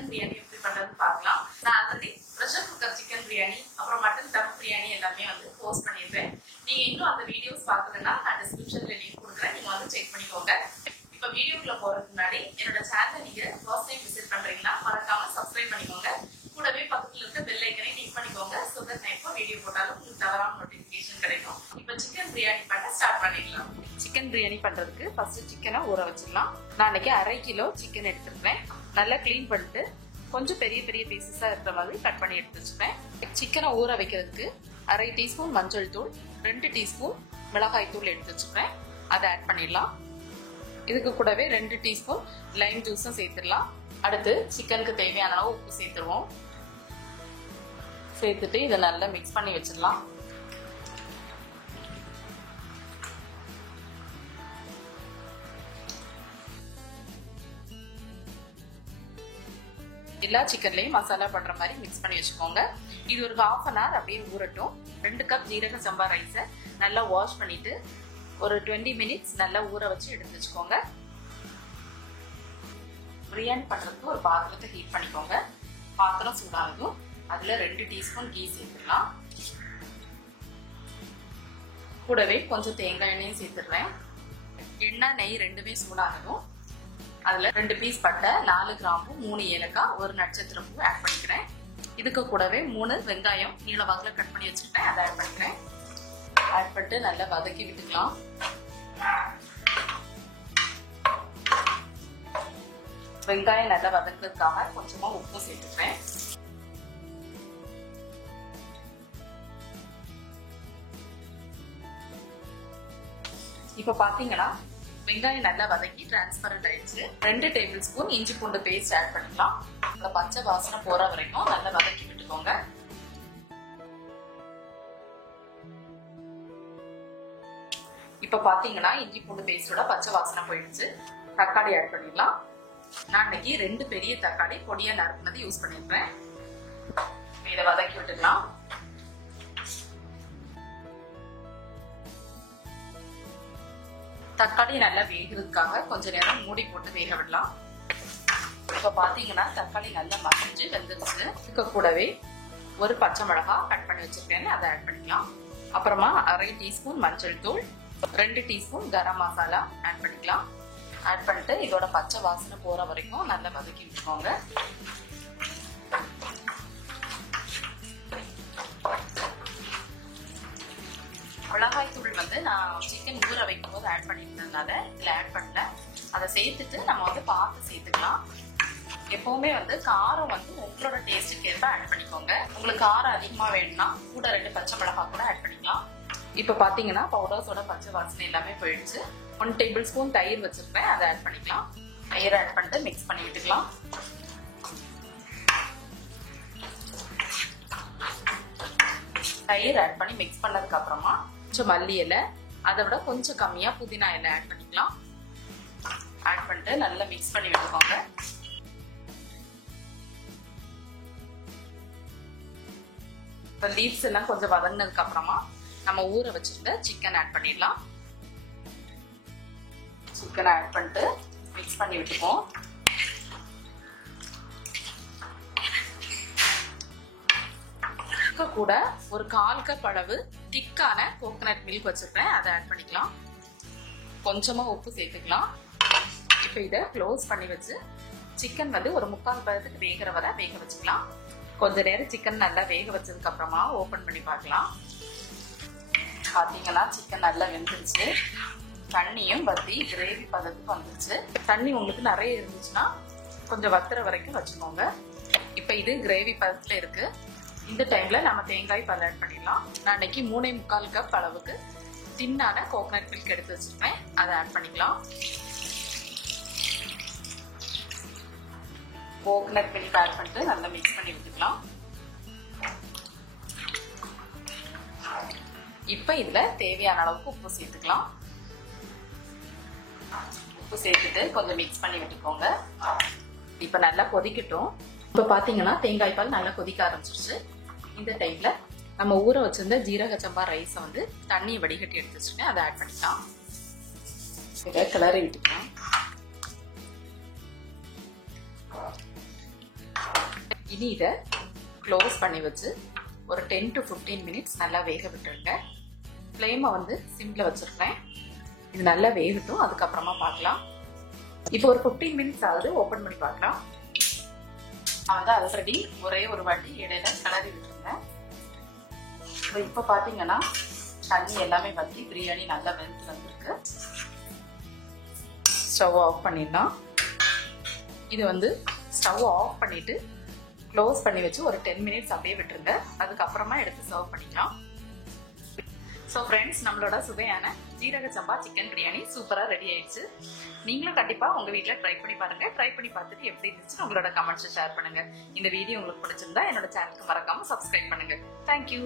Chicken biryani எப்படி பண்றதுன்னு பார்க்கலாம். நான் already pressure cooker chicken biryani அப்புறம் மட்டன் தம் பிரியாணி எல்லாமே வந்து போஸ்ட் பண்ணியிருக்கேன். நீங்க இன்னும் அந்த வீடியோஸ் பார்க்கலன்னா நான் டிஸ்கிரிப்ஷன்ல லிங்க் கொடுக்குறேன், நீங்க வந்து செக் பண்ணிக்கோங்க. இப்போ வீடியோக்குள்ள போறதுக்கு முன்னாடி என்னோட சேனலை நீங்க ஃபர்ஸ்ட் டைம் விசிட் பண்றீங்கன்னா மறக்காம சப்ஸ்கிரைப் பண்ணிக்கோங்க. கூடவே பக்கத்துல இருக்க பெல் ஐக்கனை கிளிக் பண்ணிக்கோங்க. சோ தட் நான் எப்போ வீடியோ போட்டாலும் உங்களுக்கு தவறாம நோட்டிபிகேஷன் கிடைக்கும். இப்போ சிக்கன் பிரியாணி பண்ண ஸ்டார்ட் பண்ணிடலாம். சிக்கன் பிரியாணி பண்றதுக்கு ஃபர்ஸ்ட் சிக்கனை ஊற வச்சிடலாம். நான் இன்னைக்கு 1/2 கிலோ சிக்கன் எடுத்துருக்கேன். நல்லா கிளீன் பண்ணிட்டு கொஞ்சம் பெரிய பெரிய பீசஸா இருக்கிற மாதிரி கட் பண்ணி எடுத்து வச்சுப்பேன். சிக்கனை ஊற வைக்கிறதுக்கு 1/2 டீஸ்பூன் மஞ்சள் தூள், 2 டீஸ்பூன் மிளகாய் தூள் எடுத்து வச்சுப்பேன். அதை ஆட் பண்ணிடலாம். இதுக்கு கூடவே 2 டீஸ்பூன் லைம் ஜூஸும் சேர்த்துடலாம். அடுத்து சிக்கனுக்கு தேவையான அளவு உப்பு சேர்த்துருவோம். சேர்த்துட்டு இதை நல்லா மிக்ஸ் பண்ணி வச்சிடலாம். எல்லா சிக்கன்லயும் மசாலா பண்ற மாதிரி மிக்ஸ் பண்ணி வச்சுக்கோங்க. இது ஒரு 1/2 அன் ஹவர் அப்படியே ஊறட்டும். 2 கப் ஜீரக சம்பா ரைஸை நல்லா வாஷ் பண்ணிட்டு ஒரு 20 மினிட்ஸ் நல்லா ஊற வச்சு எடுத்து வச்சுக்கோங்க. பிரியாணி பண்றதுக்கு ஒரு பாத்திரத்தை ஹீட் பண்ணிக்கோங்க. பாத்திரம் சூடானதும் அதுல 2 டீஸ்பூன் கீ சேர்த்துக்கலாம். கூடவே கொஞ்சம் தேங்காய் எண்ணெயும் சேர்த்துடுறேன். எண்ணெய் நெய் ரெண்டுமே சூடானதும் அதுல 2 பீஸ் பட்டை, 4 கிராம்பு, 3 ஏலக்காய், 1 நட்சத்திர பூ ஆட் பண்ணிக்கிறேன். இதுக்கு கூடவே 3 வெங்காயம் நீள வாக்குல கட் பண்ணி வச்சுருக்கேன், அதை ஆட் பண்ணிக்கிறேன். ஆட் பண்ணிட்டு நல்லா வதக்கி விட்டுக்கலாம். வெங்காயம் நல்லா வதக்குறதுக்காக கொஞ்சமா உப்பு சேர்த்துக்கிறேன். இப்ப பாத்தீங்கன்னா வெங்காயம் நல்லா வதக்கி டிரான்ஸ்பரண்ட் ஆயிடுச்சு. 2 டேபிள் ஸ்பூன் இஞ்சி பூண்டு பேஸ்ட் ஆட் பண்ணிக்கலாம். அந்த பச்சை வாசனை போற வரைக்கும் நல்லா வதக்கி விட்டுக்கோங்க. இப்ப பாத்தீங்கன்னா இஞ்சி பூண்டு பேஸ்டோட பச்சை வாசனை போயிடுச்சு. தக்காளி ஆட் பண்ணிடலாம். நான் இன்னைக்கு 2 பெரிய தக்காளி பொடியா நறுக்குனது யூஸ் பண்ணிருக்கேன். இதை வதக்கி விட்டுக்கலாம். தக்காளி நல்லா வேகிறதுக்காக கொஞ்ச நேரம் மூடி போட்டு வேக விடலாம். இப்ப பாத்தீங்கன்னா தக்காளி நல்லா மசிஞ்சு வெந்துருச்சு. இதுக்கு கூடவே ஒரு பச்சை மிளகாய் கட் பண்ணி வச்சிருக்கேன், அதை ஆட் பண்ணிக்கலாம். அப்புறமா 1/2 டீஸ்பூன் மஞ்சள் தூள், 2 டீஸ்பூன் கரம் மசாலா ஆட் பண்ணிக்கலாம். ஆட் பண்ணிட்டு இதோட பச்சை வாசனை போற வரைக்கும் நல்லா வதக்கி விட்டுக்கோங்க. மிளகாய் தூள் வந்து நான் சிக்கன் ஊற வைக்கும் போது ஆட் பண்ணிருந்ததுனால இதுல ஆட் பண்ணல. அதை சேர்த்துட்டு நம்ம வந்து பார்த்து சேர்த்துக்கலாம். எப்பவுமே வந்து காரம் வந்து உங்களோட டேஸ்ட்டுக்கு ஏற்ப ஆட் பண்ணிக்கோங்க. உங்களுக்கு காரம் அதிகமா வேணும்னா கூட 2 பச்சை மிளகாய் கூட ஆட் பண்ணிக்கலாம். இப்ப பாத்தீங்கன்னா பவுடர்ஸோட பச்சை வாசனை எல்லாமே போயிடுச்சு. 1 டேபிள் ஸ்பூன் தயிர் வச்சிருக்கேன், அதை ஆட் பண்ணிக்கலாம். தயிர் ஆட் பண்ணிட்டு மிக்ஸ் பண்ணி விட்டுக்கலாம். தயிர் ஆட் பண்ணி மிக்ஸ் பண்ணதுக்கு அப்புறமா கொஞ்சம் மல்லி இலை, அதை விட கொஞ்சம் கம்மியா புதினா இலை ஆட் பண்ணிக்கலாம். ஆட் பண்ணிட்டு நல்லா மிக்ஸ் பண்ணி விட்டுக்கோங்க. இப்ப லீவ்ஸ் எல்லாம் கொஞ்சம் வதங்கினதுக்கு அப்புறமா நம்ம ஊற வச்சிருந்த சிக்கன் ஆட் பண்ணிடலாம். சிக்கன் ஆட் பண்ணிட்டு மிக்ஸ் பண்ணி விட்டுப்போம். கூட ஒரு 1/4 கப் அளவு திக்கான கோகனட் மில்க் வச்சிருக்கேன், அதை ஆட் பண்ணிக்கலாம். கொஞ்சமா உப்பு சேர்த்துக்கலாம். இப்ப இதை க்ளோஸ் பண்ணி வச்சு சிக்கன் வந்து ஒரு 3/4 பதத்துக்கு வேகிற வரை வேக வச்சுக்கலாம். கொஞ்ச நேரம் சிக்கன் நல்லா வேக வச்சதுக்கு அப்புறமா ஓபன் பண்ணி பார்க்கலாம். பாத்தீங்கன்னா சிக்கன் நல்லா வெந்துருச்சு. தண்ணியும் வத்தி கிரேவி பதத்துக்கு வந்துருச்சு. தண்ணி உங்களுக்கு நிறைய இருந்துச்சுன்னா கொஞ்சம் வத்துற வரைக்கும் வச்சுக்கோங்க. இப்ப இது கிரேவி பதத்துல இருக்கு. இந்த டைம்ல நம்ம தேங்காய் பால் ஆட் பண்ணிடலாம். நான் இன்னைக்கு 3.25 கப் அளவுக்கு தின்னான கோகனட் மில்க் எடுத்து வச்சிருக்கேன், அதை ஆட் பண்ணிக்கலாம். கோகனட் மில்க் ஆட் பண்ணிட்டு நல்லா மிக்ஸ் பண்ணி விட்டுக்கலாம். இப்ப இதுல தேவையான அளவுக்கு உப்பு சேர்த்துக்கலாம். உப்பு சேர்த்துட்டு கொஞ்சம் மிக்ஸ் பண்ணி விட்டுக்கோங்க. இப்ப நல்லா கொதிக்கட்டும். இப்ப பாத்தீங்கன்னா தேங்காய் பால் நல்லா கொதிக்க ஆரம்பிச்சிருச்சு. இந்த டைம்ல நம்ம ஊற வச்சிருந்த ஜீரக சம்பா ரைஸை வந்து தண்ணியை வடிகட்டி எடுத்து வச்சிருக்கேன், அதை ஆட் பண்ணிக்கலாம். இதை கிளறி விட்டுக்கலாம். இனி இதை க்ளோஸ் பண்ணி வச்சு ஒரு 10 to 15 மினிட்ஸ் நல்லா வேக விட்டுருங்க. ஃப்ளேமை வந்து சிம்ல வச்சிருக்கேன். இது நல்லா வேகட்டும், அதுக்கப்புறமா பார்க்கலாம். இப்போ ஒரு 15 மினிட்ஸ் ஆகுது, ஓப்பன் பண்ணி பார்க்கலாம். நான் வந்து ஆல்ரெடி ஒரே ஒரு வாட்டி இடையில கிளறி விட்டுருந்தேன். இப்போ பார்த்தீங்கன்னா தண்ணி எல்லாமே வற்றி பிரியாணி நல்லா வெந்து வந்திருக்கு. ஸ்டவ் ஆஃப் பண்ணிடலாம். இது வந்து ஸ்டவ் ஆஃப் பண்ணிட்டு க்ளோஸ் பண்ணி வச்சு ஒரு 10 மினிட்ஸ் அப்படியே விட்டுருங்க. அதுக்கப்புறமா எடுத்து சர்வ் பண்ணிக்கலாம். ஸோ ஃப்ரெண்ட்ஸ், நம்மளோட சுவையான ஜீரக சம்பா சிக்கன் பிரியாணி சூப்பராக ரெடி ஆயிடுச்சு. நீங்களும் கண்டிப்பாக உங்கள் வீட்டில் ட்ரை பண்ணி பாருங்க. ட்ரை பண்ணி பார்த்துட்டு எப்படி இருந்துச்சு உங்களோட கமெண்ட்ஸை ஷேர் பண்ணுங்க. இந்த வீடியோ உங்களுக்கு பிடிச்சிருந்தா என்னோட சேனலுக்கு மறக்காம சப்ஸ்கிரைப் பண்ணுங்க. தேங்க்யூ.